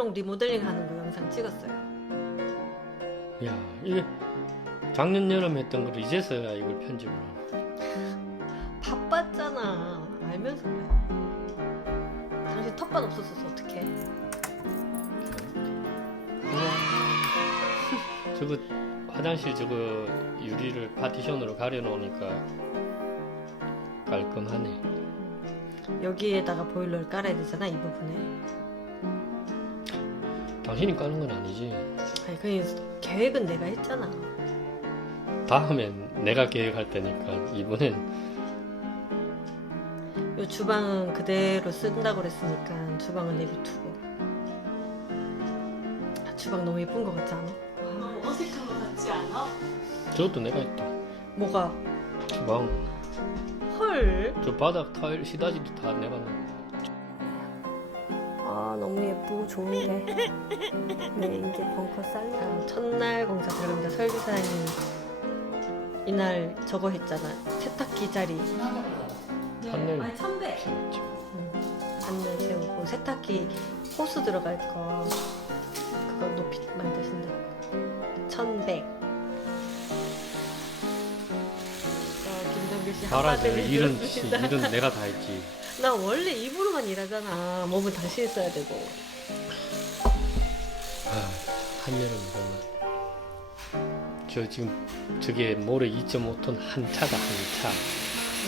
살롱 리모델링 하는 거 영상 찍었어요. 야 이게 작년 여름에 했던 걸 이제서야 이걸 편집을 하고 바빴잖아. 알면서 그래. 당신 텃밭 없었어서 어떡해. 우와 저거 화장실 저거 유리를 파티션으로 가려놓으니까 깔끔하네 여기에다가 보일러를 깔아야 되잖아 이 부분에. 당신이 까는 건 아니지 아니 그 계획은 내가 했잖아. 다음엔 내가 계획할 테니까 이번엔 요 주방은 그대로 쓴다고 그랬으니까 주방은 내비두고. 아, 주방 너무 예쁜 거 같지 않아? 너무 어색한 것 같지 않아? 저것도 내가 했다 뭐가? 주방 헐. 저 바닥 타일 시다지도 다 내가 넣은 아 너무 예쁘고 좋은데. 네 이게 벙커 쌀 첫날 공사 들어갑니다 설비 사장님 이날 저거 했잖아. 세탁기 자리. 판넬 아니 천백 세웠지 판넬 세우고 세탁기 호스 들어갈 거 그거 높이 만드신다고. 천백 어, 김정길 씨 잘하지 한마디를 일은 들었습니다. 일은 내가 다 했지 나 원래 입으로만 일하잖아. 몸은 당신이 써야 되고. 아, 한여름 이거는 저 지금 저게 모래 2.5톤 한 차다 한차.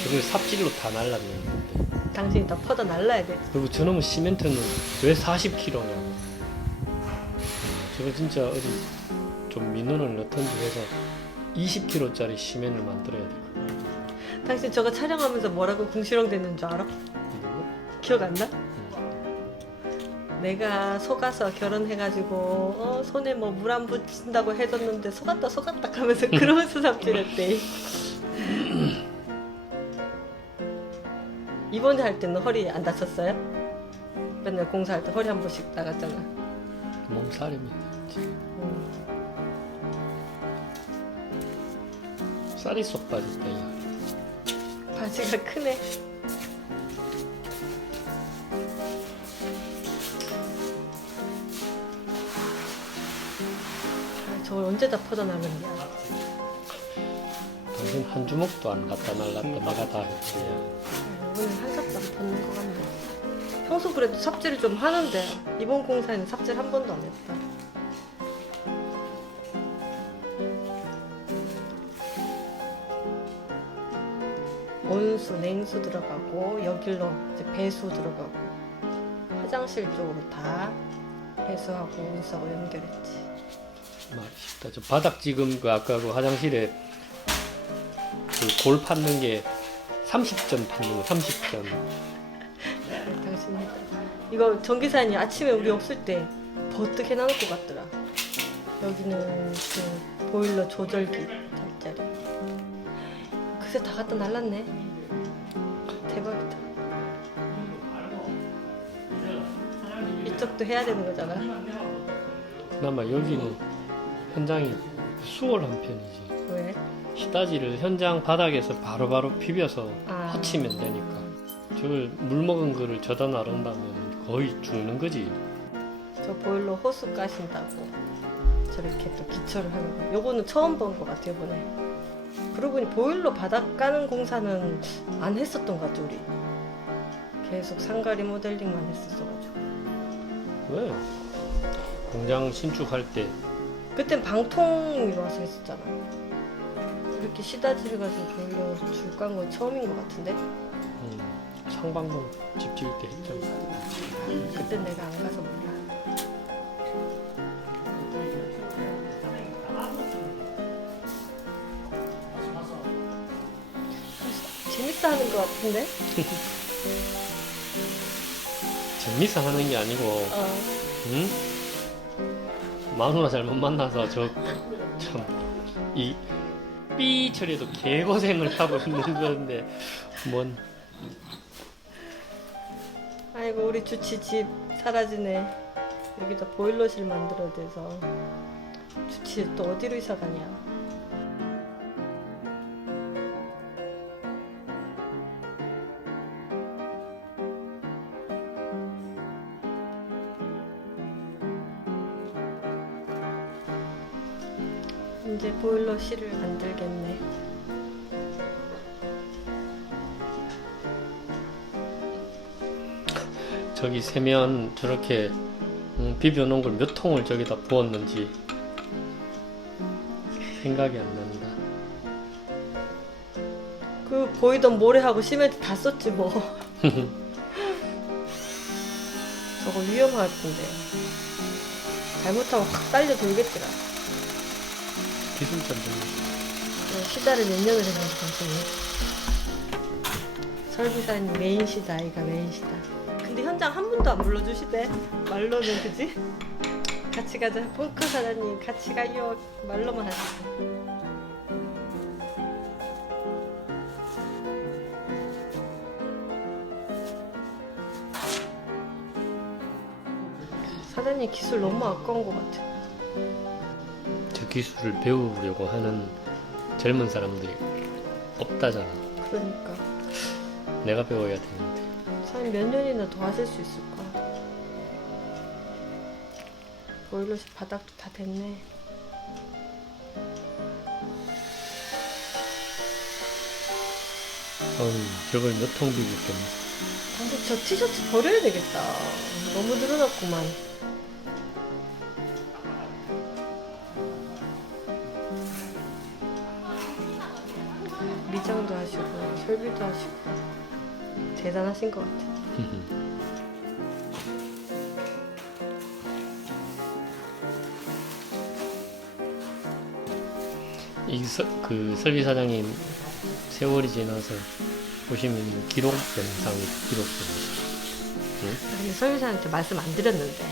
저걸 삽질로 다 날랐는데 당신이 다 퍼다 날라야 돼. 그리고 저놈의 시멘트는 왜 40kg냐고 저거 진짜 어디 좀 민원을 넣던지 해서 20kg짜리 시멘을 만들어야 돼. 당신 저거 촬영하면서 뭐라고 궁시렁 됐는 줄 알아? 기억 안 나? 내가 속아서 결혼해가지고 어, 손에 뭐 물 안 붙인다고 해줬는데 속았다 속았다 하면서 그러면서 삽질했대 이번에 할 때는 허리 안 다쳤어요? 맨날 공사할 때 허리 한 번씩 나갔잖아 몸살이면 되지 음. 쌀이 쏙 빠졌다 야 바지가 크네 아, 저걸 언제 다 퍼져나가냐 당신 한 주먹도 안 갖다 날랐다 내가 다 했지 이번엔 한 삽도 안 벗는 것 같네. 평소 그래도 삽질을 좀 하는데 이번 공사에는 삽질 한 번도 안 했다. 온수, 냉수 들어가고 여길로 이제 배수 들어가고 화장실 쪽으로 다 배수하고 온수하고 연결했지. 맛있다. 저 바닥 지금 그 아까 그 화장실에 그 골 팠는 게 30점 팠는 거 30점. 네, 당신. 이거 전기사님 아침에 우리 없을 때 버뜩 해놔놓을 것 같더라. 여기는 그 보일러 조절기 달자리. 그새 다 갖다 날랐네. 대박이다. 이쪽도 해야 되는 거잖아. 그나마 여기는 현장이 수월한 편이지. 왜? 시다지를 현장 바닥에서 바로바로 비벼서 아. 허치면 되니까. 저걸 물 먹은 거를 저다 나른다면 거의 죽는 거지. 저 보일러 호수 까신다고 저렇게 또 기초를 하는 거. 요거는 처음 본 것 같아요, 이번에. 그러고 보니 보일러 바닥 까는 공사는 안 했었던 것 같죠, 우리. 계속 상가리 모델링만 했었어가지고. 왜? 공장 신축할 때 그땐 방통이 와서 했었잖아. 이렇게 시다지를 가지고 보일러 줄깐 건 처음인 것 같은데? 음, 상방문 집 지을 때 했잖아. 그땐 내가 안 가서 몰라. 재밌어 하는 것 같은데? 재밌어 하는 게 아니고 어. 응? 마누라 잘못 만나서 저참이 삐 처리에도 개고생을 하고 있는 건데 뭔 아이고 우리 주치 집 사라지네. 여기다 보일러실 만들어야 돼서 주치 또 어디로 이사 가냐? 보일러실을 만들겠네. 저기 세면 저렇게 음, 비벼 놓은 걸 몇 통을 저기다 부었는지 생각이 안 난다. 그 보이던 모래하고 시멘트 다 썼지 뭐. 저거 위험할 텐데. 잘못하면 확 딸려 돌겠더라. 기술자들 어, 시다를 몇 년을 했는지 당신이. 설비사님 메인 시다 아이가 메인 시다. 근데 현장 한 분도 안 불러주시대. 말로는 그지? 같이 가자. 펑크 사장님 같이 가요. 말로만 하지. 사장님 기술 너무 아까운 것 같아. 저 기술을 배우려고 하는 젊은 사람들이 없다잖아. 그러니까. 내가 배워야 되는데. 사장님 몇 년이나 더 하실 수 있을까? 보일러실 바닥도 다 됐네. 어우, 저걸 몇 통 비비겠네. 당신 저 티셔츠 버려야 되겠다. 너무 늘어났구만. 설비도 하시고 대단하신 것 같아. 이 서, 그 설비 사장님 세월이 지나서 보시면 기록 영상이 기록됩니다. 근데 설비사한테 말씀 안 드렸는데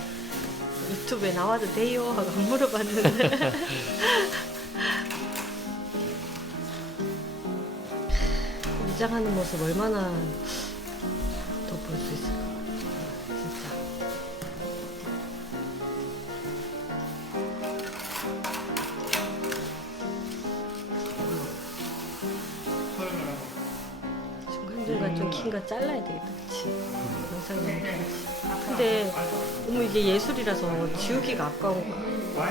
유튜브에 나와도 돼요 하고 안 물어봤는데 위장하는 모습 얼마나 더 볼 수 있을까? 진짜. 중간중간 좀 긴 거 잘라야 되겠다 그치? 영상이 그치 근데 너무 이게 예술이라서 지우기가 아까운 거야.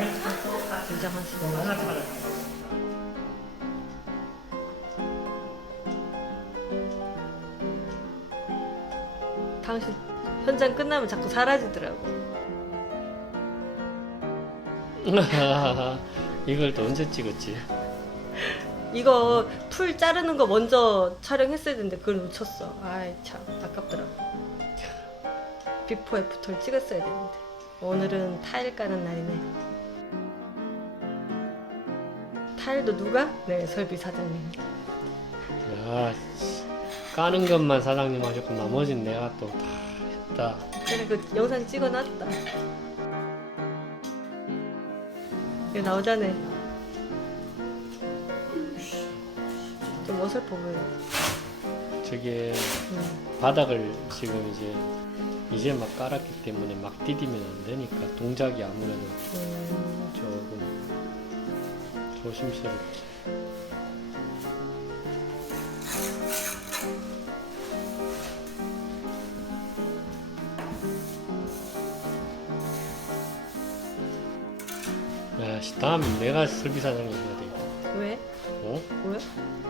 긴장하시는 거 현장 끝나면 자꾸 사라지더라고 이걸 또 언제 찍었지? 이거 풀 자르는 거 먼저 촬영했어야 되는데 그걸 놓쳤어 아이 참 아깝더라 비포 애프터를 찍었어야 되는데 오늘은 타일 까는 날이네 타일도 누가? 네 설비 사장님 야, 씨. 까는 것만 사장님 하셨고 나머지는 내가 또 다 했다. 그래 그 영상 찍어놨다 이거 나오자네 좀 어설퍼 보여 저게 음. 바닥을 지금 이제 이제 막 깔았기 때문에 막 디디면 안 되니까 동작이 아무래도 음. 조금 조심스럽지. 다음에 내가 설비 사장님 해야 되겠다. 왜? 어? 왜?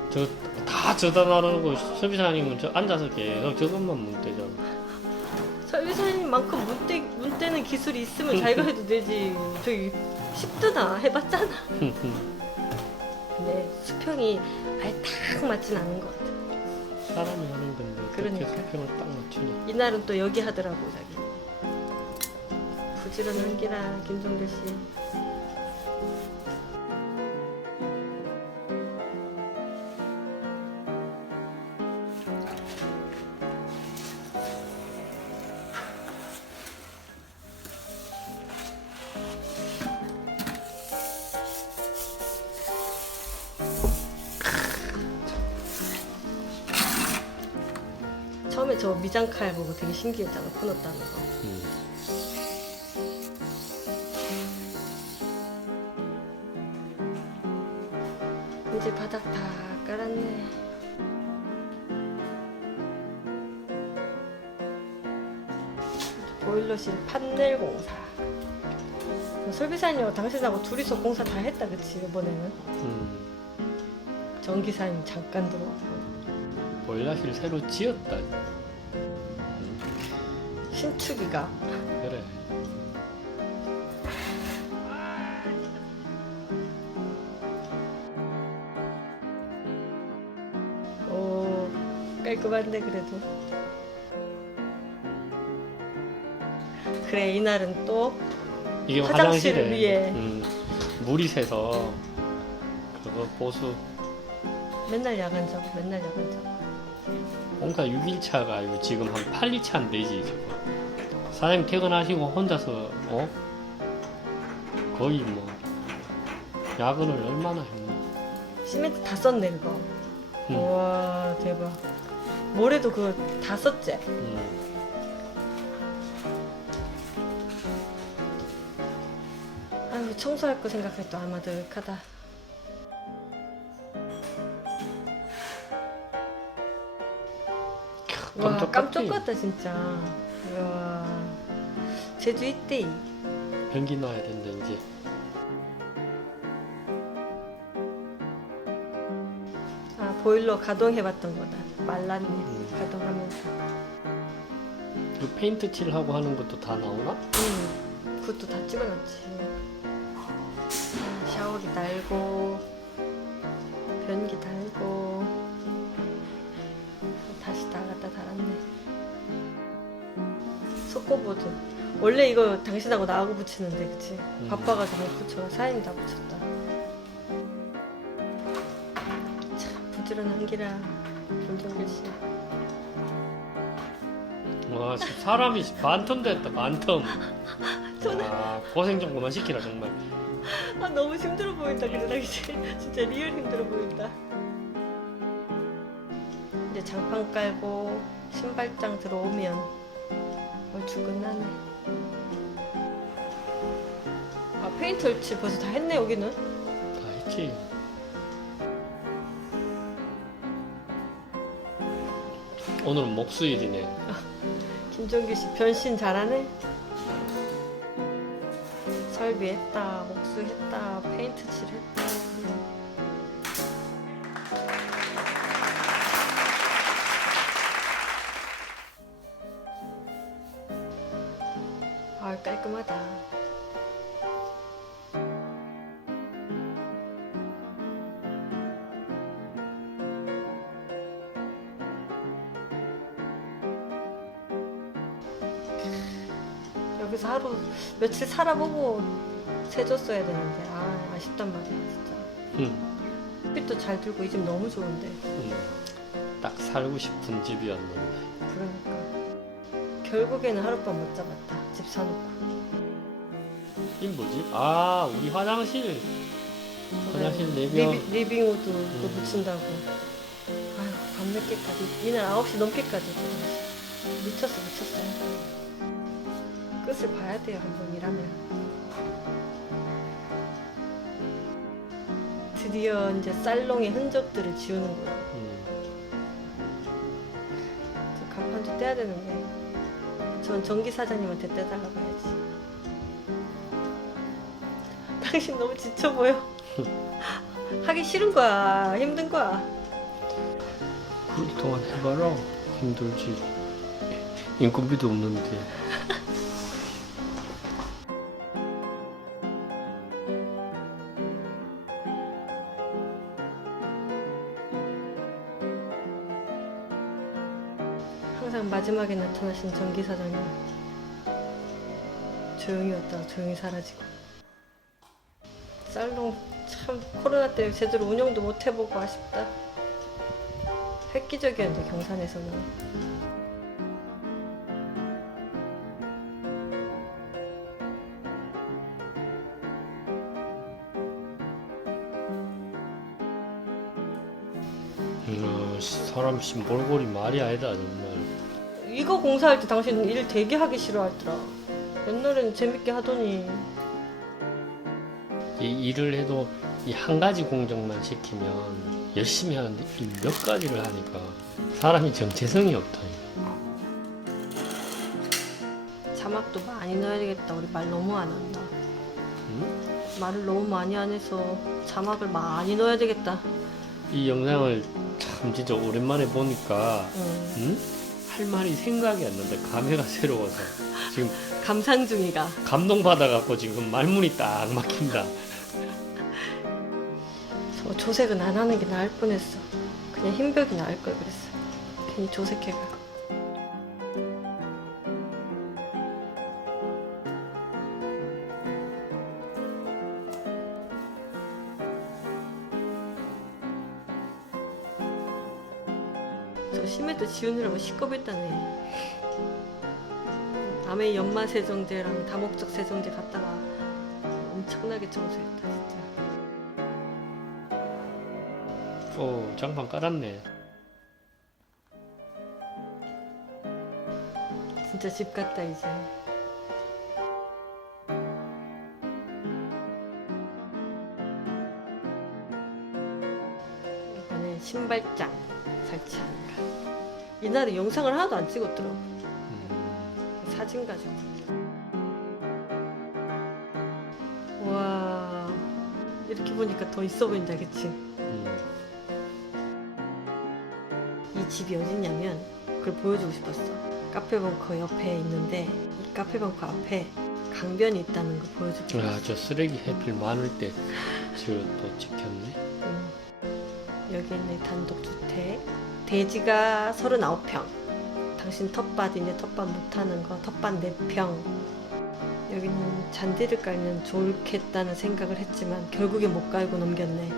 저다 저다 놔놓고 설비 사장님은 저 앉아서 계속 저것만 문대잖아. 설비 사장님만큼 문대, 문대는 기술이 있으면 자기가 해도 되지 저기 쉽드나 해봤잖아 근데 수평이 아예 딱 맞진 않은 것 같아 사람이 하는 건데 그렇게 그러니까. 수평을 딱 맞추니. 이날은 또 여기 하더라고 자기 부지런한 기라 김종대 씨 처음에 저 미장칼 보고 되게 신기했잖아 코너따는 거 음. 이제 바닥 다 깔았네. 보일러실 판넬 공사. 설비사님하고 당신하고 둘이서 공사 다 했다 그치 이번에는 음, 전기사님 잠깐 들어 보일러실 새로 지었다. 신축이가 그래. 오 깔끔한데 그래도 그래 이날은 또 이게 화장실을 화장실에 위해. 음, 물이 새서 그거 보수 맨날 야간 작업 맨날 야간 작업 뭔가 6일차가 아니고 지금 한 8일차 안 되지 지금 사장님 퇴근하시고 혼자서 어? 거의 뭐 야근을 얼마나 했나 시멘트 다 썼네 그거 음. 우와 대박 모래도 그거 다 썼지? 음. 아유 청소할 거 생각해 또 아마득하다 와 깜짝 같지? 같다 진짜. 와 제주 이때. 변기 놔야 된다 이제. 아 보일러 가동해봤던 거다. 말랐네 음. 가동하면서. 그 페인트 칠하고 하는 것도 다 나오나? 응. 그것도 다 찍어놨지. 샤워기 달고 속고보드. 원래 이거 당신하고 나하고 붙이는데 그치? 바빠가지고 못 붙여. 사장님 다 붙였다. 참 부지런한 기라 김정길 씨. 와 사람이 반텀 됐다 반텀. 저는- 와 고생 좀 그만 시키라 정말. 아 너무 힘들어 보인다 근데 당신 진짜 리얼 힘들어 보인다. 이제 장판 깔고 신발장 들어오면 얼추 끝나네. 아 페인트 얼치 벌써 다 했네 여기는? 다 했지. 오늘은 목수일이네. 김종규 씨 변신 잘하네? 설비했다 목수했다 페인트 칠했다 여기서 하루 며칠 살아보고 세줬어야 되는데 아 아쉽단 말이야 진짜. 응. 햇빛도 잘 들고 이 집 너무 좋은데. 음, 딱 살고 싶은 집이었는데. 그러니까. 결국에는 하룻밤 못 잡았다 집 사놓고. 이 뭐지? 아 우리 화장실. 화장실 내벽 리비, 리빙우드 음. 붙인다고. 아유 밤늦게까지. 이날 9시 넘게까지. 미쳤어 미쳤어 끝을 봐야 돼요 한번 일하면. 드디어 이제 살롱의 흔적들을 지우는 거야 음, 저 간판도 떼야 되는데 전 전기 사장님한테 떼달라고 해야지. 당신 너무 지쳐 보여. 하기 싫은 거야. 힘든 거야. 그동안 해봐라. 힘들지. 인건비도 없는데 마지막에 나타나신 전기 사장님. 조용히 왔다가 조용히 사라지고. 살롱 참 코로나 때 제대로 운영도 못 해보고 아쉽다. 획기적이었는데 경산에서는. 음, 사람 씨 몰골이 말이 아니다 정말 이거 공사할 때 당신 일 되게 하기 싫어하더라 옛날에는 재밌게 하더니 이 일을 해도 이 한 가지 공정만 시키면 열심히 하는데 이 몇 가지를 하니까 사람이 정체성이 없다 자막도 많이 넣어야 되겠다 우리 말 너무 안 한다 응? 말을 너무 많이 안 해서 자막을 많이 넣어야 되겠다. 이 영상을 참 진짜 오랜만에 보니까 음, 응? 할 말이 생각이 안 난다. 감회가 새로워서 지금 감상 중이가. 감동 받아갖고 지금 말문이 딱 막힌다. 저 조색은 안 하는 게 나을 뻔했어. 그냥 흰벽이 나을 걸 그랬어. 괜히 조색해가. 저 심해도 지우느라고 시겁했다네. 남의 연마 세정제랑 다목적 세정제 갖다가 엄청나게 청소했다 진짜. 오 장판 깔았네. 진짜 집 같다 이제. 거. 이날에 영상을 하나도 안 찍었더라고. 음, 사진 가지고. 와 이렇게 보니까 더 있어 보인다, 그치? 음. 이 집이 어딨냐면 그걸 보여주고 싶었어. 카페벙커 옆에 있는데 이 카페벙커 앞에 강변이 있다는 거 보여주고 싶었어. 아, 저 쓰레기 해필 많을 때저또 찍혔네. 음. 여기 있는 단독주택 대지가 39평. 당신 텃밭이네 텃밭 못하는 거 텃밭 4평. 여기는 잔디를 깔면 좋겠다는 생각을 했지만 결국에 못 깔고 넘겼네.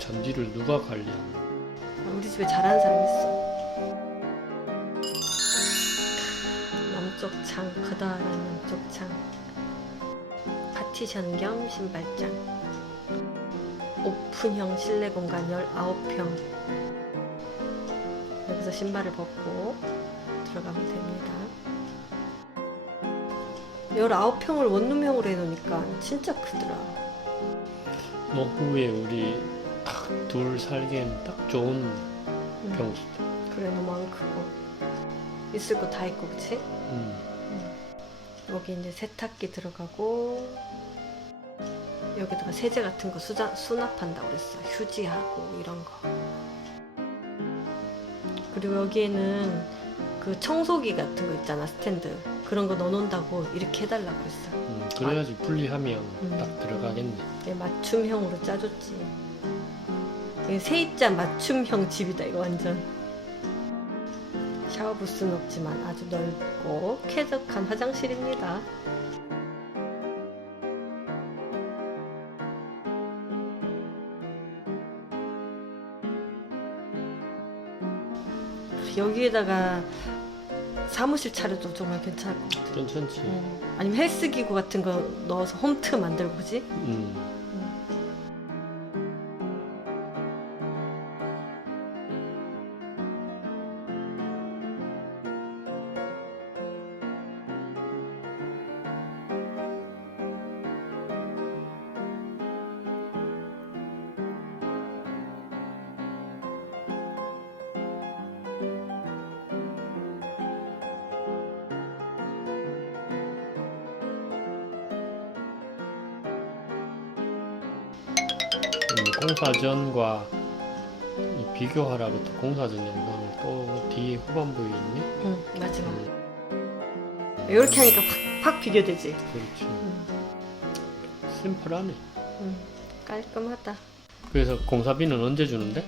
잔디를 누가 관리하나? 아, 우리 집에 잘하는 사람 있어. 남쪽 창 커다란 남쪽 창. 파티션 겸 신발장. 오픈형 실내 공간 19평 여기서 신발을 벗고 들어가면 됩니다. 19평을 원룸형으로 해놓으니까 진짜 크더라. 노후에 우리 딱 둘 살기엔 딱 좋은 음, 평수다. 그래 너무 크고. 있을 거 다 있고 그치? 음. 여기 이제 세탁기 들어가고 여기다가 세제 같은 거 수자, 수납한다고 그랬어. 휴지하고 이런 거 그리고 여기에는 그 청소기 같은 거 있잖아 스탠드. 그런 거 넣어놓는다고 이렇게 해달라고 그랬어. 음, 그래야지 분리하면 음. 딱 들어가겠네. 얘 맞춤형으로 짜줬지. 이게 세입자 맞춤형 집이다 이거 완전. 샤워 부스는 없지만 아주 넓고 쾌적한 화장실입니다 여기에다가 사무실 차려도 정말 괜찮을 것 같아 괜찮지. 음, 아니면 헬스기구 같은 거 넣어서 홈트 만들고 그지? 음. 공사 전과 이 비교하라고 또 공사 전 영상을 또 뒤에 후반부에 있네. 응 마지막 음, 이렇게 하니까 팍, 팍 비교되지 그렇지. 응, 심플하네. 응, 깔끔하다 그래서 공사비는 언제 주는데?